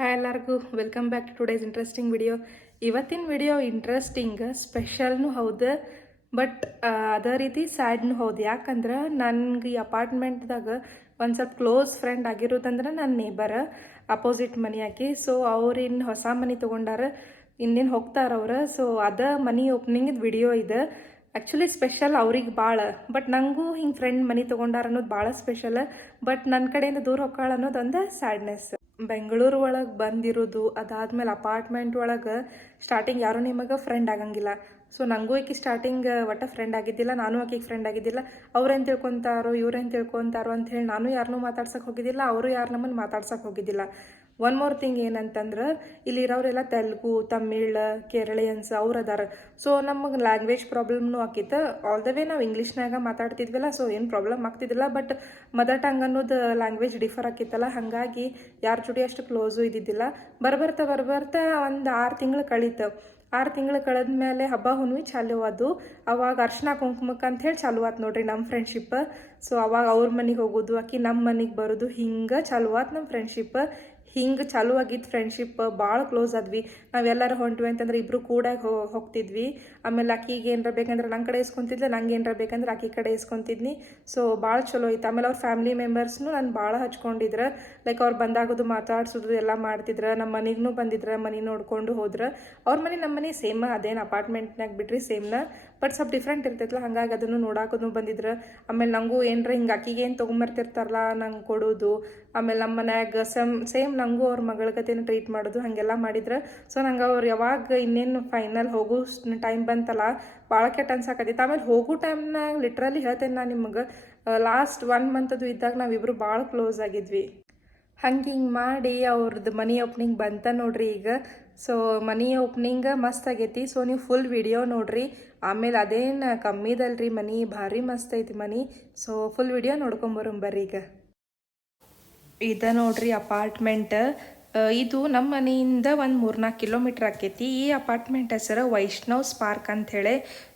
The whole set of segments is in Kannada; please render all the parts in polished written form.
ಹಾಯ್ ಎಲ್ಲರಿಗೂ welcome back to today's interesting video. ಇವತ್ತಿನ ವಿಡಿಯೋ ಇಂಟ್ರೆಸ್ಟಿಂಗ್ ಸ್ಪೆಷಲ್ನು ಹೌದು, ಬಟ್ ಅದೇ ರೀತಿ ಸ್ಯಾಡ್ನು ಹೌದು. ಯಾಕಂದ್ರೆ ನನಗೆ ಈ ಅಪಾರ್ಟ್ಮೆಂಟ್ದಾಗ ಒಂದು ಸ್ವಲ್ಪ ಕ್ಲೋಸ್ ಫ್ರೆಂಡ್ ಆಗಿರೋದಂದ್ರೆ ನನ್ನ ನೇಬರ್ ಅಪೋಸಿಟ್ ಮನೆ ಆಕಿ. ಸೊ ಅವ್ರು ಇನ್ನು ಹೊಸ ಮನೆ ತೊಗೊಂಡಾರ, ಇನ್ನೇನು ಹೋಗ್ತಾರ ಅವ್ರು. ಸೊ ಅದ ಮನಿ ಓಪನಿಂಗ್ ವಿಡಿಯೋ ಇದೆ. ಆ್ಯಕ್ಚುಲಿ ಸ್ಪೆಷಲ್ ಅವ್ರಿಗೆ ಭಾಳ, ಬಟ್ ನನಗೂ ಹಿಂಗೆ ಫ್ರೆಂಡ್ ಮನೆ ತೊಗೊಂಡಾರ ಅನ್ನೋದು ಭಾಳ ಸ್ಪೆಷಲ್. ಬಟ್ ನನ್ನ ಕಡೆಯಿಂದ ದೂರ ಹೋಗ್ಕಾಳ ಅನ್ನೋದೊಂದು ಸ್ಯಾಡ್ನೆಸ್. ಬೆಂಗಳೂರು ಒಳಗೆ ಬಂದಿರೋದು, ಅದಾದ್ಮೇಲೆ ಅಪಾರ್ಟ್ಮೆಂಟ್ ಒಳಗೆ ಸ್ಟಾರ್ಟಿಂಗ್ ಯಾರೂ ನಿಮಗೆ ಫ್ರೆಂಡ್ ಆಗಂಗಿಲ್ಲ. ಸೊ ನನಗೂ ಆಕಿ ಸ್ಟಾರ್ಟಿಂಗ್ ಒಟ್ಟು ಫ್ರೆಂಡ್ ಆಗಿದ್ದಿಲ್ಲ, ನಾನು ಆಕಿಗೆ ಫ್ರೆಂಡ್ ಆಗಿದ್ದಿಲ್ಲ. ಅವ್ರೇನು ತಿಳ್ಕೊತಾರೋ ಇವ್ರೇನು ತಿಳ್ಕೊತಾರೋ ಅಂತ ಹೇಳಿ ನಾನು ಯಾರನ್ನೂ ಮಾತಾಡ್ಸಕ್ಕೆ ಹೋಗಿದ್ದಿಲ್ಲ, ಅವರು ಯಾರು ನಮ್ಮನ್ನು ಮಾತಾಡ್ಸಕ್ಕೆ ಹೋಗಿದ್ದಿಲ್ಲ. ಒನ್ ಮೋರ್ ಥಿಂಗ್ ಏನಂತಂದ್ರೆ ಇಲ್ಲಿರೋರೆಲ್ಲ ತೆಲುಗು, ತಮಿಳ್, ಕೇರಳಿಯನ್ಸ್ ಅವ್ರು ಅದಾರ. ಸೊ ನಮಗೆ ಲ್ಯಾಂಗ್ವೇಜ್ ಪ್ರಾಬ್ಲಮ್ನು ಆಕಿತ್ತು. ಆಲ್ ದ ವೇ ನಾವು ಇಂಗ್ಲೀಷ್ನಾಗ ಮಾತಾಡ್ತಿದ್ವಲ್ಲ, ಸೊ ಏನು ಪ್ರಾಬ್ಲಮ್ ಆಗ್ತಿದ್ದಿಲ್ಲ. ಬಟ್ ಮದರ್ ಟಂಗ್ ಅನ್ನೋದು ಲ್ಯಾಂಗ್ವೇಜ್ ಡಿಫರ್ ಆಕಿತ್ತಲ್ಲ, ಹಾಗಾಗಿ ಯಾರ ಜೋಡಿ ಅಷ್ಟು ಕ್ಲೋಸು ಇದ್ದಿದ್ದಿಲ್ಲ. ಬರ್ಬರ್ತಾ ಒಂದು 6 ತಿಂಗಳು ಕಳೀತು. 6 ತಿಂಗಳು ಕಳೆದ್ಮೇಲೆ ಹಬ್ಬ ಹುಣ್ಣಿಮೆ ಚಾಲು ಅದು. ಅವಾಗ ಅರ್ಶಿನ ಕುಂಕುಮಕ್ಕೆ ಅಂತ ಹೇಳಿ ಚಾಲು ಆತು ನೋಡ್ರಿ ನಮ್ಮ ಫ್ರೆಂಡ್ಶಿಪ್. ಸೊ ಅವಾಗ ಅವ್ರ ಮನೆಗೆ ಹೋಗೋದು, ಆಕಿ ನಮ್ಮ ಮನೆಗೆ ಬರೋದು, ಹಿಂಗೆ ಚಾಲು ಆತು ನಮ್ಮ ಫ್ರೆಂಡ್ಶಿಪ್. ಹಿಂಗೆ ಚಾಲು ಆಗಿದ್ದು ಫ್ರೆಂಡ್ಶಿಪ್. ಭಾಳ ಕ್ಲೋಸ್ ಆದ್ವಿ. ನಾವೆಲ್ಲರೂ ಹೊಂಟ್ವಿ ಅಂತಂದ್ರೆ ಇಬ್ಬರು ಕೂಡ ಹೋಗ್ತಿದ್ವಿ. ಆಮೇಲೆ ಆಕಿಗೆ ಏನಾರ ಬೇಕಂದ್ರೆ ನನ್ನ ಕಡೆ ಇಸ್ಕೊತಿದ್ಲೆ, ನಂಗೆ ಏನಾರ ಬೇಕಂದ್ರೆ ಆಕಿ ಕಡೆ ಇಸ್ಕೊತಿದ್ನಿ. ಸೊ ಭಾಳ ಚಲೋ ಐತೆ. ಆಮೇಲೆ ಅವ್ರ ಫ್ಯಾಮಿಲಿ ಮೆಂಬರ್ಸ್ನು ನಾನು ಭಾಳ ಹಚ್ಕೊಂಡಿದ್ರೆ. ಲೈಕ್ ಅವ್ರು ಬಂದಾಗೋದು, ಮಾತಾಡ್ಸೋದು ಎಲ್ಲ ಮಾಡ್ತಿದ್ರು. ನಮ್ಮ ಮನೆಗೂ ಬಂದಿದ್ರೆ, ಮನೆ ನೋಡ್ಕೊಂಡು ಹೋದ್ರೆ. ಅವ್ರ ಮನೆ ನಮ್ಮ ಮನೆ ಸೇಮ್, ಅದೇನು ಅಪಾರ್ಟ್ಮೆಂಟ್ನಾಗ ಬಿಟ್ರಿ ಸೇಮ್ನ, ಬಟ್ ಸ್ವಲ್ಪ ಡಿಫ್ರೆಂಟ್ ಇರ್ತೈತಲ್ಲ, ಹಾಗಾಗಿ ಅದನ್ನು ನೋಡಾಕೋದು ಬಂದಿದ್ರು. ಆಮೇಲೆ ನನಗೂ ಏನರ ಹಿಂಗೆ ಆಕಿಗೆ ಏನು ತೊಗೊಂಬರ್ತಿರ್ತಾರಲ್ಲ ನಂಗೆ ಕೊಡೋದು. ಆಮೇಲೆ ನಮ್ಮ ಮನ್ಯಾಗ ಸೇಮ್ ನನಗೂ ಅವ್ರ ಮಗಳಗತೇನು ಟ್ರೀಟ್ ಮಾಡೋದು, ಹಾಗೆಲ್ಲ ಮಾಡಿದ್ರು. ಸೊ ನಂಗೆ ಅವ್ರು ಯಾವಾಗ ಇನ್ನೇನು ಫೈನಲ್ ಹೋಗೋ ಟೈಮ್ ಬಂತಲ್ಲ, ಭಾಳ ಕೆಟ್ಟ ಅನ್ಸಾಕತ್ತೈತೆ. ಆಮೇಲೆ ಹೋಗೋ ಟೈಮ್ನಾಗ ಲಿಟ್ರಲಿ ಹೇಳ್ತೇನೆ ನಾನು ನಿಮಗೆ, ಲಾಸ್ಟ್ 1 ಮಂತ್ ಅದು ಇದ್ದಾಗ ನಾವಿಬ್ಬರು ಭಾಳ ಕ್ಲೋಸ್ ಆಗಿದ್ವಿ. ಹಿಂಗೆ ಮಾಡಿ ಅವ್ರದ್ದು ಮನಿ ಓಪನಿಂಗ್ ಬಂತ ನೋಡ್ರಿ ಈಗ. ಸೊ ಮನಿ ಓಪನಿಂಗ್ ಮಸ್ತ್ ಆಗೈತಿ. ಸೊ ನೀವು ಫುಲ್ ವಿಡಿಯೋ ನೋಡ್ರಿ. ಆಮೇಲೆ ಅದೇನು ಕಮ್ಮಿದಲ್ರಿ, ಮನಿ ಭಾರಿ ಮಸ್ತ್ ಐತಿ ಮನಿ. ಸೊ ಫುಲ್ ವಿಡಿಯೋ ನೋಡ್ಕೊಂಬರ್ರಿ ಈಗ. ಇದ ನೋಡ್ರಿ ಅಪಾರ್ಟ್ಮೆಂಟ್. ಇದು ನಮ್ಮ ಮನೆಯಿಂದ ಒಂದು 3-4 ಕಿಲೋಮೀಟ್ರ್ ಆಕೈತಿ. ಈ ಅಪಾರ್ಟ್ಮೆಂಟ್ ಹೆಸರು ವೈಷ್ಣವ್ ಸ್ಪಾರ್ಕ್ ಅಂಥೇಳಿ.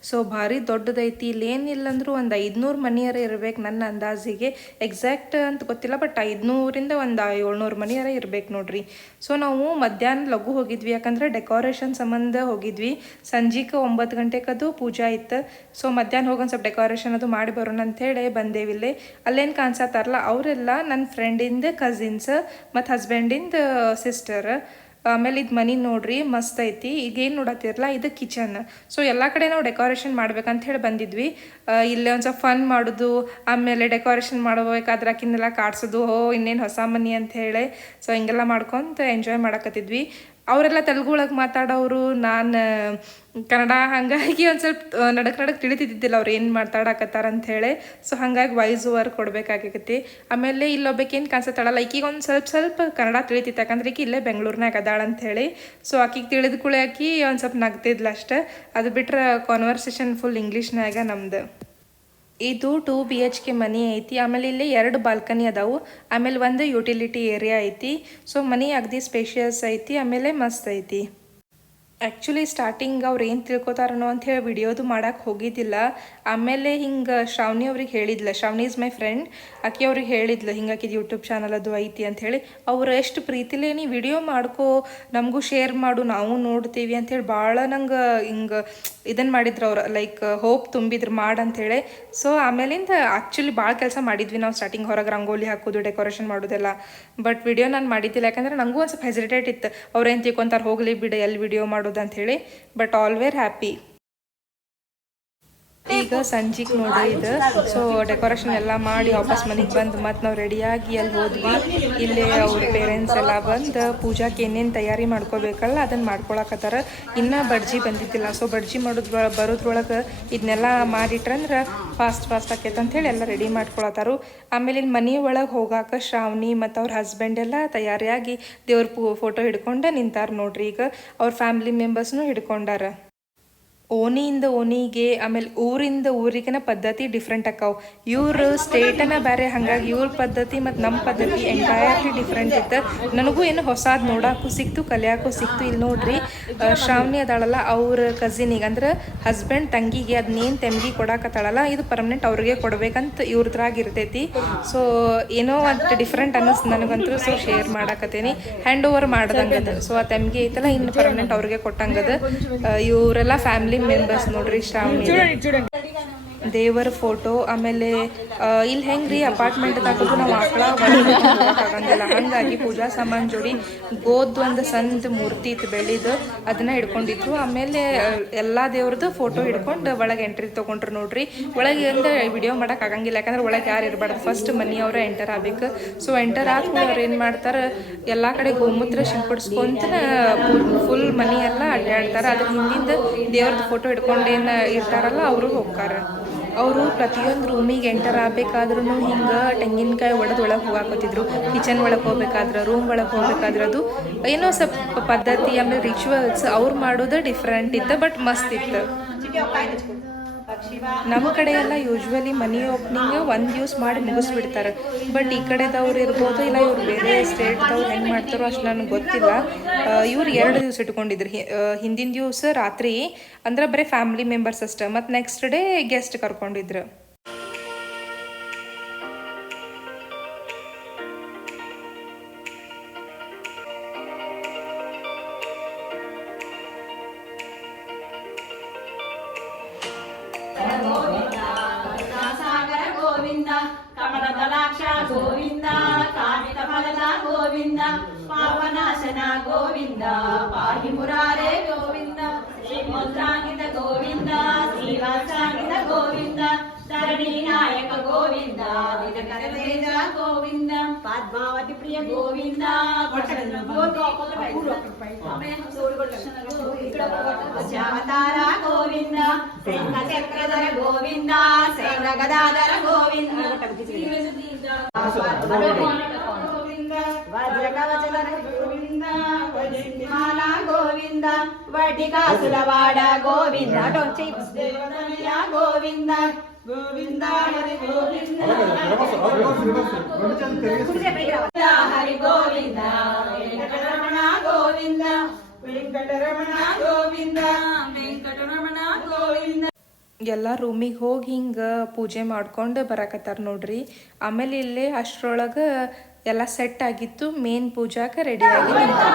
ಸೊ ಭಾರಿ ದೊಡ್ಡದೈತಿ. ಇಲ್ಲಿ ಏನಿಲ್ಲಂದ್ರೂ ಒಂದು 500 ಮನೆಯರ ಇರ್ಬೇಕು ನನ್ನ ಅಂದಾಜಿಗೆ. ಎಕ್ಸಾಕ್ಟ್ ಅಂತ ಗೊತ್ತಿಲ್ಲ, ಬಟ್ 500ರಿಂದ ಒಂದು 700 ಮನೆಯರ ಇರ್ಬೇಕು ನೋಡ್ರಿ. ಸೊ ನಾವು ಮಧ್ಯಾಹ್ನ ಲಘು ಹೋಗಿದ್ವಿ, ಯಾಕಂದ್ರೆ ಡೆಕೋರೇಷನ್ ಸಂಬಂಧ ಹೋಗಿದ್ವಿ. ಸಂಜೆಗೆ 9 ಗಂಟೆಗದು ಪೂಜಾ ಇತ್ತು. ಸೊ ಮಧ್ಯಾಹ್ನ ಹೋಗಿ ಒಂದು ಸ್ವಲ್ಪ ಡೆಕೋರೇಷನ್ ಅದು ಮಾಡಿ ಬರೋಣ ಅಂಥೇಳಿ ಬಂದೇವಿಲ್ಲಿ. ಅಲ್ಲೇನು ಕಾಣಿಸತ್ತಾರಲ್ಲ ಅವರೆಲ್ಲ ನನ್ನ ಫ್ರೆಂಡಿಂದ ಕಸಿನ್ಸ್ ಮತ್ತು ಹಸ್ಬೆಂಡಿಂದ ಸಿಸ್ಟರ್. ಆಮೇಲೆ ಇದು ಮನಿ ನೋಡ್ರಿ ಮಸ್ತ್ ಐತಿ. ಈಗೇನು ನೋಡತ್ತಿರಲ್ಲ ಇದು ಕಿಚನ್. ಸೊ ಎಲ್ಲ ಕಡೆ ನಾವು ಡೆಕೋರೇಷನ್ ಮಾಡ್ಬೇಕಂತ ಹೇಳಿ ಬಂದಿದ್ವಿ. ಇಲ್ಲೇ ಒಂದು ಸ್ವಲ್ಪ ಫನ್ ಮಾಡೋದು, ಆಮೇಲೆ ಡೆಕೋರೇಷನ್ ಮಾಡಬೇಕಾದ್ರೆ ಆಕಿನೆಲ್ಲ ಕಾಡ್ಸೋದು, ಇನ್ನೇನು ಹೊಸ ಮನಿ ಅಂತ ಹೇಳಿ. ಸೊ ಹಿಂಗೆಲ್ಲ ಮಾಡ್ಕೊಂತ ಎಂಜಾಯ್ ಮಾಡಕತ್ತಿದ್ವಿ. ಅವರೆಲ್ಲ ತೆಲುಗು ಒಳಗೆ ಮಾತಾಡೋರು, ನಾನು ಕನ್ನಡ, ಹಾಗಾಗಿ ಒಂದು ಸ್ವಲ್ಪ ನಡಕ್ ತಿಳಿತಿದ್ದಿಲ್ಲ ಅವ್ರು ಏನು ಮಾತಾಡಕತ್ತಾರ ಅಂಥೇಳಿ. ಸೊ ಹಾಗಾಗಿ ವಾಯ್ಸ್ ಓವರ್ ಕೊಡಬೇಕಾಗೈತಿ. ಆಮೇಲೆ ಇಲ್ಲೊಬ್ಬಕೇನು ಕಾಣಿಸ್ತಾಳಲ್ಲ, ಈಕಿಗೆ ಒಂದು ಸ್ವಲ್ಪ ಕನ್ನಡ ತಿಳಿತಿತ್ತು, ಯಾಕಂದ್ರೆ ಈಕಿ ಇಲ್ಲೇ ಬೆಂಗಳೂರಿನಾಗ ಅದಾಳ ಅಂಥೇಳಿ. ಸೊ ಆಕಿಗೆ ತಿಳಿದ ಕೂಳೆ ಆಕಿ ಒಂದು ಸ್ವಲ್ಪ ನಗ್ತಿದ್ಲ ಅಷ್ಟೆ. ಅದು ಬಿಟ್ರೆ ಕಾನ್ವರ್ಸೇಷನ್ ಫುಲ್ ಇಂಗ್ಲೀಷ್ನಾಗ ನಮ್ದು. ಇದು 2 BHK ಮನಿ ಐತಿ. ಆಮೇಲೆ ಇಲ್ಲಿ 2 ಬಾಲ್ಕನಿ ಅದಾವು. ಆಮೇಲೆ ಒಂದು ಯುಟಿಲಿಟಿ ಏರಿಯಾ ಐತಿ. ಸೊ ಮನಿ ಅಗದಿ ಸ್ಪೇಷಿಯಸ್ ಐತಿ. ಆಮೇಲೆ ಮಸ್ತ್ ಐತಿ. ಆ್ಯಕ್ಚುಲಿ ಸ್ಟಾರ್ಟಿಂಗ್ ಅವ್ರು ಏನು ತಿಳ್ಕೊತಾರನೋ ಅಂಥೇಳಿ ವಿಡಿಯೋದು ಮಾಡೋಕ್ಕೆ ಹೋಗಿದ್ದಿಲ್ಲ. ಆಮೇಲೆ ಹಿಂಗೆ ಶ್ರಾವಣಿ ಅವ್ರಿಗೆ ಹೇಳಿದ್ಲ, ಶ್ರಾವಣಿ ಇಸ್ ಮೈ ಫ್ರೆಂಡ್, ಆಕೆ ಅವ್ರಿಗೆ ಹೇಳಿದ್ಲು ಹಿಂಗೆ ಆಕಿದು ಯೂಟ್ಯೂಬ್ ಚಾನಲ್ ಅದು ಐತಿ ಅಂಥೇಳಿ. ಅವ್ರು ಎಷ್ಟು ಪ್ರೀತಿಲೇ ನೀ ವಿಡಿಯೋ ಮಾಡ್ಕೋ, ನಮಗೂ ಶೇರ್ ಮಾಡು, ನಾವು ನೋಡ್ತೀವಿ ಅಂಥೇಳಿ ಭಾಳ ನಂಗೆ ಹಿಂಗೆ ಇದನ್ನು ಮಾಡಿದ್ರು ಅವ್ರು. ಲೈಕ್ ಹೋಪ್ ತುಂಬಿದ್ರು ಮಾಡಂಥೇಳಿ. ಸೊ ಆಮೇಲಿಂದ ಆ್ಯಕ್ಚುಲಿ ಭಾಳ ಕೆಲಸ ಮಾಡಿದ್ವಿ ನಾವು ಸ್ಟಾರ್ಟಿಂಗ್. ಹೊರಗೆ ರಂಗೋಲಿ ಹಾಕೋದು, ಡೆಕೋರೇಷನ್ ಮಾಡೋದೆಲ್ಲ. ಬಟ್ ವಿಡಿಯೋ ನಾನು ಮಾಡಿದ್ದಿಲ್ಲ, ಯಾಕಂದ್ರೆ ನನಗೂ ಒಂದು ಸ್ವಲ್ಪ ಹೆಸಿಟೇಟ್ ಇತ್ತು. ಅವ್ರೇನು ತಿಳ್ಕೊಂತಾರೆ ಹೋಗಲಿ ಬಿಡು ಎಲ್ಲಿ ವಿಡಿಯೋ ಮಾಡೋದು ಅಂಥೇಳಿ. But all were happy. ಈಗ ಸಂಜೆಗೆ ನೋಡ್ರಿ ಇದು. ಸೊ ಡೆಕೋರೇಷನ್ ಎಲ್ಲ ಮಾಡಿ ವಾಪಸ್ ಮನೆಗೆ ಬಂದು ಮತ್ತು ನಾವು ರೆಡಿಯಾಗಿ ಅಲ್ಲಿ ಹೋದ್ವಿ. ಇಲ್ಲೇ ಅವ್ರ ಪೇರೆಂಟ್ಸ್ ಎಲ್ಲ ಬಂದು ಪೂಜಾಕ್ಕೆ ಏನೇನು ತಯಾರಿ ಮಾಡ್ಕೋಬೇಕಲ್ಲ ಅದನ್ನು ಮಾಡ್ಕೊಳಕತ್ತಾರ. ಇನ್ನೂ ಬಡ್ಜಿ ಬಂದಿದ್ದಿಲ್ಲ. ಸೊ ಬಡ್ಜಿ ಬರೋದ್ರೊಳಗೆ ಇದನ್ನೆಲ್ಲ ಮಾಡಿಟ್ರಂದ್ರೆ ಫಾಸ್ಟ್ ಆಕೈತೆ ಅಂಥೇಳಿ ಎಲ್ಲ ರೆಡಿ ಮಾಡ್ಕೊಳತ್ತಾರು. ಆಮೇಲೆ ಇಲ್ಲಿ ಮನೆ ಒಳಗೆ ಹೋಗಾಕ ಶ್ರಾವಣಿ ಮತ್ತು ಅವ್ರ ಹಸ್ಬೆಂಡ್ ಎಲ್ಲ ತಯಾರಿಯಾಗಿ ದೇವ್ರ ಫೋಟೋ ಹಿಡ್ಕೊಂಡು ನಿಂತಾರ ನೋಡ್ರಿ. ಈಗ ಅವ್ರ ಫ್ಯಾಮಿಲಿ ಮೆಂಬರ್ಸ್ನು ಹಿಡ್ಕೊಂಡಾರ. ಓಣಿಯಿಂದ ಓಣಿಗೆ ಆಮೇಲೆ ಊರಿಂದ ಊರಿಗಿನ ಪದ್ಧತಿ ಡಿಫ್ರೆಂಟ್ ಆಕಾವು. ಇವ್ರ ಸ್ಟೇಟನ ಬೇರೆ, ಹಾಗಾಗಿ ಇವ್ರ ಪದ್ಧತಿ ಮತ್ತು ನಮ್ಮ ಪದ್ಧತಿ ಎಂಟೈರ್ಲಿ ಡಿಫ್ರೆಂಟ್ ಇತ್ತು. ನನಗೂ ಏನು ಹೊಸಾದ್ ನೋಡೋಕ್ಕೂ ಸಿಕ್ತು, ಕಲಿಯೋಕ್ಕೂ ಸಿಕ್ತು. ಇಲ್ಲಿ ನೋಡ್ರಿ, ಶ್ರಾವಣಿ ಅದಾಳಲ್ಲ ಅವ್ರ ಕಸಿನಿಗೆ ಅಂದ್ರೆ ಹಸ್ಬೆಂಡ್ ತಂಗಿಗೆ ಅದನ್ನೇನು ತೆಮ್ಗಿ ಕೊಡಾಕತ್ತಾಳಲ್ಲ ಇದು ಪರ್ಮನೆಂಟ್ ಅವ್ರಿಗೆ ಕೊಡ್ಬೇಕಂತ ಇವ್ರದ್ರಾಗ ಇರ್ತೈತಿ. ಸೊ ಏನೋ ಒಂದು ಡಿಫ್ರೆಂಟ್ ಅನ್ನಿಸ್ತು ನನಗಂತೂ. ಸೊ ಶೇರ್ ಮಾಡಾಕತ್ತೇನಿ, ಹ್ಯಾಂಡ್ ಓವರ್ ಮಾಡ್ದಂಗದ. ಸೊ ಆ ತೆಮ್ಗಿ ಐತಲ್ಲ ಇನ್ನು ಪರ್ಮನೆಂಟ್ ಅವ್ರಿಗೆ ಕೊಟ್ಟಂಗದ. ಇವರೆಲ್ಲ ಫ್ಯಾಮಿಲಿ ಮೆಂಬರ್ಸ್ ನೋಡ್ರಿ. ಶ್ರಾವಣಿ ದೇವರ ಫೋಟೋ. ಆಮೇಲೆ ಇಲ್ಲಿ ಹೆಂಗ್ರಿ ಅಪಾರ್ಟ್ಮೆಂಟ್ ತಾಕೋದು ನಾವು ಆಕಳ ಆಗಂಗಿಲ್ಲ, ಹಾಗಾಗಿ ಪೂಜಾ ಸಾಮಾನು ಜೋಡಿ ಗೋದ್ ಒಂದು ಸಂದ್ ಮೂರ್ತಿ ಇತ್ತು ಬೆಳಿದು, ಅದನ್ನ ಹಿಡ್ಕೊಂಡಿದ್ರು. ಆಮೇಲೆ ಎಲ್ಲಾ ದೇವ್ರದ್ದು ಫೋಟೋ ಹಿಡ್ಕೊಂಡು ಒಳಗೆ ಎಂಟ್ರಿ ತೊಗೊಂಡ್ರು ನೋಡ್ರಿ. ಒಳಗೆ ಅಂದ್ರೆ ವಿಡಿಯೋ ಮಾಡಕ್ ಆಗಂಗಿಲ್ಲ, ಯಾಕಂದ್ರೆ ಒಳಗೆ ಯಾರು ಇರಬಾರ್ದು, ಫಸ್ಟ್ ಮನಿಯವ್ರ ಎಂಟರ್ ಆಗ್ಬೇಕು. ಸೊ ಎಂಟರ್ ಆದ್ಮೇಲೆ ಅವ್ರು ಏನು ಮಾಡ್ತಾರೆ, ಎಲ್ಲಾ ಕಡೆ ಗೋಮೂತ್ರ ಸಿಂಪಡಿಸ್ಕೊಂತ ಫುಲ್ ಮನಿ ಎಲ್ಲ ಅಡ್ಡಾಡ್ತಾರೆ. ಅದ್ರ ಹಿಂದಿಂದ ದೇವ್ರದ್ದು ಫೋಟೋ ಹಿಡ್ಕೊಂಡೇನು ಇರ್ತಾರಲ್ಲ ಅವರು ಹೋಗ್ತಾರ. ಅವರು ಪ್ರತಿಯೊಂದು ರೂಮಿಗೆ ಎಂಟರ್ ಆಗಬೇಕಾದ್ರೂ ಹಿಂಗೆ ತೆಂಗಿನಕಾಯಿ ಒಳಗೆ ಹೋಗಾಕೋತಿದ್ರು. ಕಿಚನ್ ಒಳಗೆ ಹೋಗ್ಬೇಕಾದ್ರೆ, ರೂಮ್ ಒಳಗೆ ಹೋಗ್ಬೇಕಾದ್ರೆ ಅದು ಏನೋ ಸ್ವಲ್ಪ ಪದ್ಧತಿ ಆಮೇಲೆ ರಿಚುವಲ್ಸ್ ಅವ್ರು ಮಾಡೋದು ಡಿಫ್ರೆಂಟ್ ಇತ್ತು, ಬಟ್ ಮಸ್ತ್ ಇತ್ತು. ನಮ್ಮ ಕಡೆ ಎಲ್ಲ ಯೂಶ್ವಲಿ ಮನಿ ಓಪನಿಂಗ್ ಒಂದು ಯೂಸ್ ಮಾಡಿ ಮುಗಿಸ್ಬಿಡ್ತಾರೆ. ಬಟ್ ಈ ಕಡೆದವ್ರು ಇರ್ಬೋದು, ಇಲ್ಲ ಇವ್ರು ಬೇರೆ ಸ್ಟೇಟ್ದವ್ರು ಹೆಂಗೆ ಮಾಡ್ತಾರೋ ಅಷ್ಟು ನನಗೆ ಗೊತ್ತಿಲ್ಲ. ಇವ್ರು 2 ದಿವಸ ಇಟ್ಕೊಂಡಿದ್ರು. ಹಿಂದಿನ ದಿವಸ ರಾತ್ರಿ ಅಂದ್ರೆ ಬರೀ ಫ್ಯಾಮಿಲಿ ಮೆಂಬರ್ಸ್ ಅಷ್ಟೇ, ಮತ್ತು ನೆಕ್ಸ್ಟ್ ಡೇ ಗೆಸ್ಟ್ ಕರ್ಕೊಂಡಿದ್ರು. ಗೋವಿಂದ ಕಾಮಿತ ಫಲದ ಗೋವಿಂದ ಪಾಪನಾಶನ ಗೋವಿಂದ ಪಾಹಿ ಮುರಾರೇ ಗೋವಿಂದ ಶ್ರೀಮುದ್ರಾಂಗಿತ ಗೋವಿಂದ ಶ್ರೀವಾಚಾಂಗಿತ ಗೋವಿಂದ ಧರಣಿ ನಾಯಕ ಗೋವಿಂದ ವಿಜಯಕರತೇಜ ಗೋವಿಂದ ಪದ್ಮಾವತಿ ಪ್ರಿಯ ಗೋವಿಂದ ಶ್ಯಾಮತಾರ ಗೋವಿಂದ ಚಕ್ರಧರ ಗೋವಿಂದ ಶೈಲ ಗದಾಧರ ಗೋವಿಂದ ವಜ್ರಕವಚಧರ ಗೋವಿಂದ ವಜಂತಿಮಾಲಾ ಗೋವಿಂದ ವಟಿಕಾಸುರವಾಡ ಗೋವಿಂದ ದೇವತನಯ ಗೋವಿಂದ ಗೋವಿಂದ ಹರಿ ಗೋವಿಂದ ಹರಿ ಗೋವಿಂದ ವೆಂಕಟರಮಣ ಗೋವಿಂದ ವೆಂಕಟರಮಣ ಗೋವಿಂದ ವೆಂಕಟರಮಣ ಗೋವಿಂದ. ಎಲ್ಲ ರೂಮಿಗೆ ಹೋಗಿ ಹಿಂಗೆ ಪೂಜೆ ಮಾಡ್ಕೊಂಡು ಬರಾಕತ್ತಾರ ನೋಡ್ರಿ. ಆಮೇಲೆ ಇಲ್ಲೇ ಅಷ್ಟರೊಳಗೆ ಎಲ್ಲ ಸೆಟ್ ಆಗಿತ್ತು, ಮೇನ್ ಪೂಜಾಕ ರೆಡಿ ಆಗಿ ನಿಂತಾರ.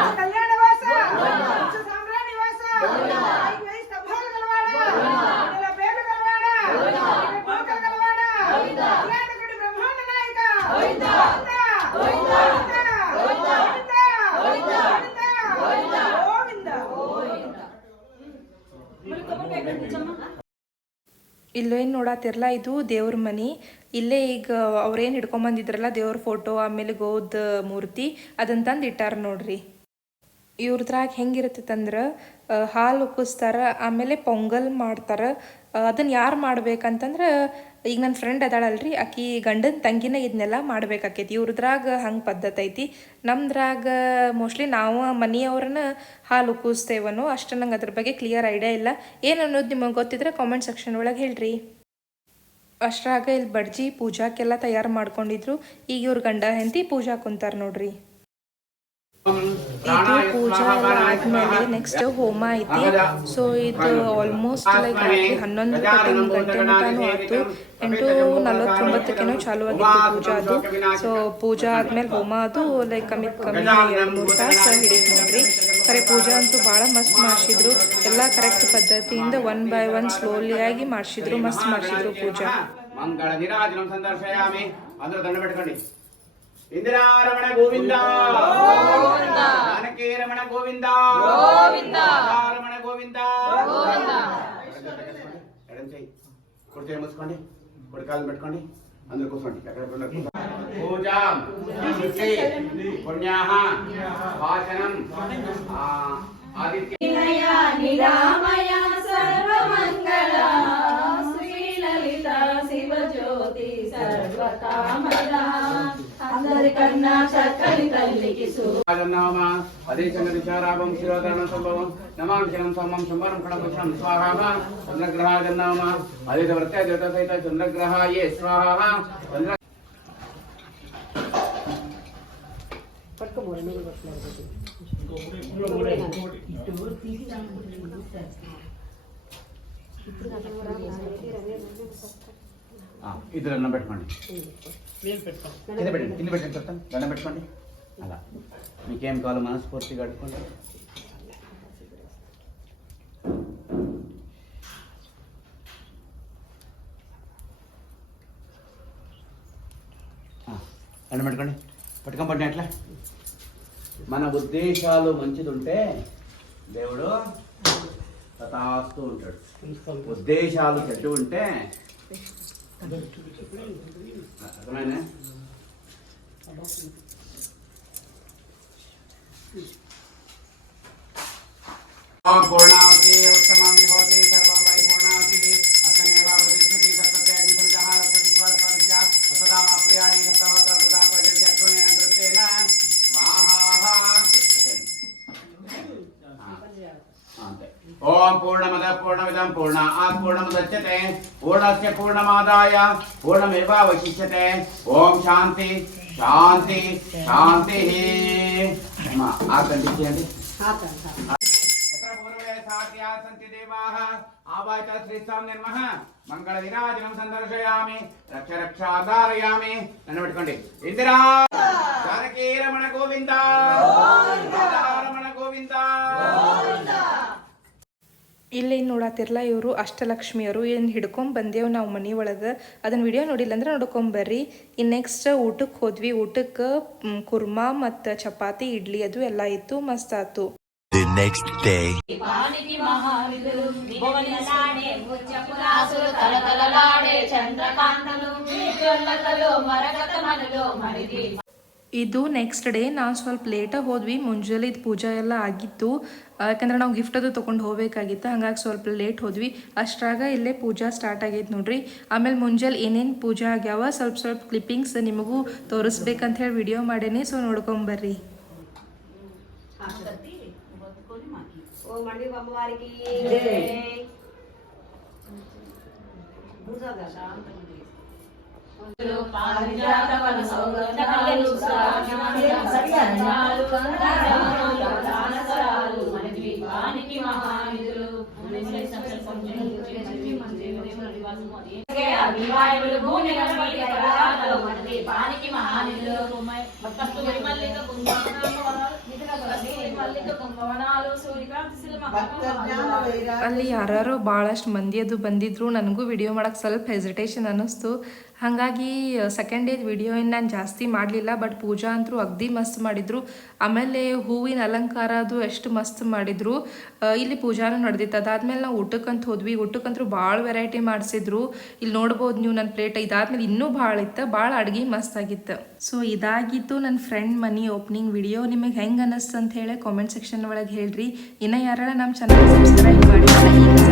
ಇಲ್ಲೇನು ನೋಡತ್ತಿರಲ್ಲ, ಇದು ದೇವ್ರ ಮನಿ. ಇಲ್ಲೇ ಈಗ ಅವ್ರೇನು ಹಿಡ್ಕೊಂಬಂದಿದ್ರಲ್ಲ ದೇವ್ರ ಫೋಟೋ ಆಮೇಲೆ ಗೋದ್ ಮೂರ್ತಿ ಅದನ್ನ ತಂದು ಇಟ್ಟಾರ ನೋಡ್ರಿ. ಇವ್ರದ್ರಾಗ ಹೆಂಗಿರ್ತೈತಂದ್ರೆ ಹಾಲು ಉಕ್ಕಿಸ್ತಾರ, ಆಮೇಲೆ ಪೊಂಗಲ್ ಮಾಡ್ತಾರೆ. ಅದನ್ನು ಯಾರು ಮಾಡ್ಬೇಕಂತಂದ್ರೆ ಈಗ ನನ್ನ ಫ್ರೆಂಡ್ ಅದಾಳಲ್ರಿ, ಆಕಿ ಗಂಡನ ತಂಗಿನ ಇದನ್ನೆಲ್ಲ ಮಾಡ್ಬೇಕಾಕೈತಿ. ಇವ್ರದ್ರಾಗ ಹಂಗೆ ಪದ್ಧತಿ ಐತಿ. ನಮ್ದ್ರಾಗ ಮೋಸ್ಟ್ಲಿ ನಾವು ಮನೆಯವ್ರನ್ನ ಹಾಲು ಉಕ್ಕಿಸ್ತೇವನೋ ಅಷ್ಟು. ನಂಗೆ ಅದ್ರ ಬಗ್ಗೆ ಕ್ಲಿಯರ್ ಐಡಿಯಾ ಇಲ್ಲ. ಏನು ಅನ್ನೋದು ನಿಮಗೆ ಗೊತ್ತಿದ್ರೆ ಕಾಮೆಂಟ್ ಸೆಕ್ಷನ್ ಒಳಗೆ ಹೇಳ್ರಿ. ಅಷ್ಟ್ರಾಗ ಇಲ್ಲಿ ಬಡ್ಜಿ ಪೂಜಾಕ್ಕೆಲ್ಲ ತಯಾರು ಮಾಡ್ಕೊಂಡಿದ್ರು. ಈಗ ಇವ್ರ ಗಂಡ ಹೆಂಡತಿ ಪೂಜಾ ಕುಂತಾರ ನೋಡ್ರಿ. ಇದು ಪೂಜಾ ಎಲ್ಲ ಆದ್ಮೇಲೆ ನೆಕ್ಸ್ಟ್ ಹೋಮ ಐತಿ. ಸೊ ಇದು ಆಲ್ಮೋಸ್ಟ್ ಲೈಕ್ ರಾತ್ರಿ 11 ಗಂಟೆ ಮಟನೂ ಆಯ್ತು. 8:49 ಚಾಲು ಆಗಿತ್ತು ಪೂಜಾ ಅದು. ಸೊ ಪೂಜಾ ಆದ್ಮೇಲೆ ಹೋಮ ಅದು ಲೈಕ್ ಕಮ್ಮಿ 2-3 ತಾಸು ಹಿಡಿತು ನೋಡ್ರಿ. ಖರೆ ಪೂಜಾ ಅಂತೂ ಭಾಳ ಮಸ್ತ್ ಮಾಡಿಸಿದ್ರು. ಎಲ್ಲ ಕರೆಕ್ಟ್ ಪದ್ಧತಿಯಿಂದ 1 by 1 ಸ್ಲೋಲಿ ಆಗಿ ಮಾಡಿಸಿದ್ರು, ಮಸ್ತ್ ಮಾಡಿಸಿದ್ರು ಪೂಜಾ. ಮಂಗಳ ನಿರಾಜನಂ ಸಂದರ್ಶಯಾಮಿ. ಅಂದ್ರೆ ದಂಡ ಬಿಟ್ಕೊಂಡು ಇಂದಿರಾ ರಮಣ ಗೋವಿಂದ ಗೋವಿಂದ, ಜಾನಕಿ ರಮಣ ಗೋವಿಂದ ಗೋವಿಂದ, ರಮಣ ಗೋವಿಂದ ಗೋವಿಂದ. ಕುರ್ಚಿ ಮುಚ್ಕೊಂಡು ಕುಡಿಕಾಲ್ ಬಿಟ್ಕೊಂಡು ಅಂದ್ರೆ ಕೂತ್ಕೊಂಡು ಪೂಜಾ ಪುಣ್ಯಾಹ ಭಾಷಣಂ ಆದಿತ್ಯ ನಿರಾಮಯ ಸರ್ವಮಂಗಳ ಶ್ರೀಲಲಿತ ಶಿವಜ್ಯೋತಿ ಸರ್ವಕಾಮದ సుందరి కన్నా చక్కని తల్లికి నామ అదే సంగతి చారాభం శిరోధరణ సంభవం నమాంశనం సోమం శంభరం కణభూషణం స్వాహ చంద్రగ్రహాజన్నామ అదే వృత్య దేవత సహిత చంద్రగ్రహాయే స్వాహ చంద్ర ఇద్దరు అన్నం పెట్టుకోండి కింద పెట్టండి కింద పెట్టండి చెప్తాను దండం పెట్టుకోండి అలా మీకేం కావాలో మనస్ఫూర్తిగా అడుక్కోండి దండం పెట్టుకోండి పట్టుకోండి అట్లా మన ఉద్దేశాలు మంచిదుంటే దేవుడు తథాస్తూ ఉంటాడు ఉద్దేశాలు చెడ్డు ఉంటే అర్థమైనా పూర్ణావతి ఉత్తమం విభవతి సర్వం వై పూర్ణావతి అస్తమేవ ప్రతిష్ఠతి తత్తే అగ్నిసంతః ప్రతిస్వాత్పరస్య సతదామ ప్రియాణి సప్తవత తదా ప్రజతి అత్రుణేన కృతేన స్వాహా అంతే ఓం పూర్ణమద పూర్ణమిదం పూర్ణాత్ పూర్ణముదచ్యతే పూర్ణస్య పూర్ణమాదాయ పూర్ణమేవావశిష్యతే ఓం శాంతి శాంతి శాంతి అమ్మా ఆకండి చేయండి సంతి దేవాః ఆవాచ శ్రీస్తాం నిర్మః మంగళ విరాజనం సందర్శయామి రక్ష రక్షాధారయామి నన్ను పెట్టుకోండి ఇందిరా జానకీ రమణ గోవింద రమణ గోవింద ಇಲ್ಲಿ ನೋಡತ್ತಿರಲ್ಲ ಇವರು ಅಷ್ಟಲಕ್ಷ್ಮಿಯವರು ಏನು ಹಿಡ್ಕೊಂಡ್ ಬಂದೇವು ನಾವು ಮನೆ ಒಳಗೆ ಅದನ್ನ ವಿಡಿಯೋ ನೋಡಿಲ್ಲ ಅಂದ್ರೆ ನೋಡ್ಕೊಂಬರ್ರಿ ಇನ್ನು ನೆಕ್ಸ್ಟ್ ಊಟಕ್ಕೆ ಹೋದ್ವಿ ಊಟಕ್ಕೆ ಕುರ್ಮಾ ಮತ್ತು ಚಪಾತಿ ಇಡ್ಲಿ ಅದು ಎಲ್ಲ ಇತ್ತು ಮಸ್ತ್ ಆತು The next day. పానికి మహావిధులు భువనలాడే ముత్యపురాసులు తలతలలాడే చంద్రకాంతలు జ్వల్లతలు మరకతమనులు మరిది ಇದು ನೆಕ್ಸ್ಟ್ ಡೇ ನಾವು ಸ್ವಲ್ಪ ಲೇಟಾಗಿ ಹೋದ್ವಿ ಮುಂಜಾನೆ ಇದು ಪೂಜಾ ಎಲ್ಲ ಆಗಿತ್ತು ಯಾಕಂದ್ರೆ ನಾವು ಗಿಫ್ಟ್ ಅದು ತೊಗೊಂಡು ಹೋಗ್ಬೇಕಾಗಿತ್ತು ಹಂಗಾಗಿ ಸ್ವಲ್ಪ ಲೇಟ್ ಹೋದ್ವಿ ಅಷ್ಟ್ರಾಗ ಇಲ್ಲೇ ಪೂಜಾ ಸ್ಟಾರ್ಟ್ ಆಗೈತೆ ನೋಡ್ರಿ ಆಮೇಲೆ ಮುಂಜಾನೆ ಏನೇನು ಪೂಜಾ ಆಗ್ಯಾವ ಸ್ವಲ್ಪ ಕ್ಲಿಪ್ಪಿಂಗ್ಸ್ ನಿಮಗೂ ತೋರಿಸ್ಬೇಕಂತ ಹೇಳಿ ವಿಡಿಯೋ ಮಾಡೇನಿ ಸೊ ನೋಡ್ಕೊಂಬರ್ರಿ ఓ మండి అమ్మవారికి పారిజాతవన సౌగంధాలు దానసరాలు మన ద్వీపానికి మహానిధులు అభివాయులు భూమి గణపతి పర్వతాలు మన ద్వీపానికి మహానిధులు కస్తూరి మల్లిక కుంభవనాలు సూర్యకాంతి ಅಲ್ಲಿ ಯಾರು ಭಾಳಷ್ಟು ಮಂದಿ ಅದು ಬಂದಿದ್ರು ನನಗೂ ವಿಡಿಯೋ ಮಾಡೋಕ್ಕೆ ಸ್ವಲ್ಪ ಹೆಸಿಟೇಷನ್ ಅನ್ನಿಸ್ತು ಹಾಗಾಗಿ ಸೆಕೆಂಡ್ ಡೇದು ವಿಡಿಯೋ ಏನು ನಾನು ಜಾಸ್ತಿ ಮಾಡಲಿಲ್ಲ ಬಟ್ ಪೂಜಾ ಅಂತೂ ಅಗ್ದಿ ಮಸ್ತ್ ಮಾಡಿದರು ಆಮೇಲೆ ಹೂವಿನ ಅಲಂಕಾರ ಅದು ಎಷ್ಟು ಮಸ್ತ್ ಮಾಡಿದರು ಇಲ್ಲಿ ಪೂಜಾನೂ ನಡೆದಿತ್ತು ಅದಾದಮೇಲೆ ನಾವು ಊಟಕ್ಕಂತ ಹೋದ್ವಿ ಊಟಕ್ಕಂತೂ ಭಾಳ ವೆರೈಟಿ ಮಾಡಿಸಿದ್ರು ಇಲ್ಲಿ ನೋಡ್ಬೋದು ನೀವು ನನ್ನ ಪ್ಲೇಟ್ ಇದಾದ್ಮೇಲೆ ಇನ್ನೂ ಭಾಳ ಇತ್ತು ಭಾಳ ಅಡುಗೆ ಮಸ್ತ್ ಆಗಿತ್ತು ಸೊ ಇದಾಗಿತ್ತು ನನ್ನ ಫ್ರೆಂಡ್ ಮನಿ ಓಪನಿಂಗ್ ವಿಡಿಯೋ ನಿಮಗೆ ಹೆಂಗೆ ಅನ್ನಿಸ್ತು ಅಂತ ಹೇಳಿ ಕಾಮೆಂಟ್ ಸೆಕ್ಷನ್ ಒಳಗೆ ಹೇಳ್ರಿ ಇನ್ನು ಯಾರು ನಮ್ಮ ಚಾನಲ್ ಸಬ್ಸ್ಕ್ರೈಬ್ ಮಾಡಿಲ್ಲ ಈಗ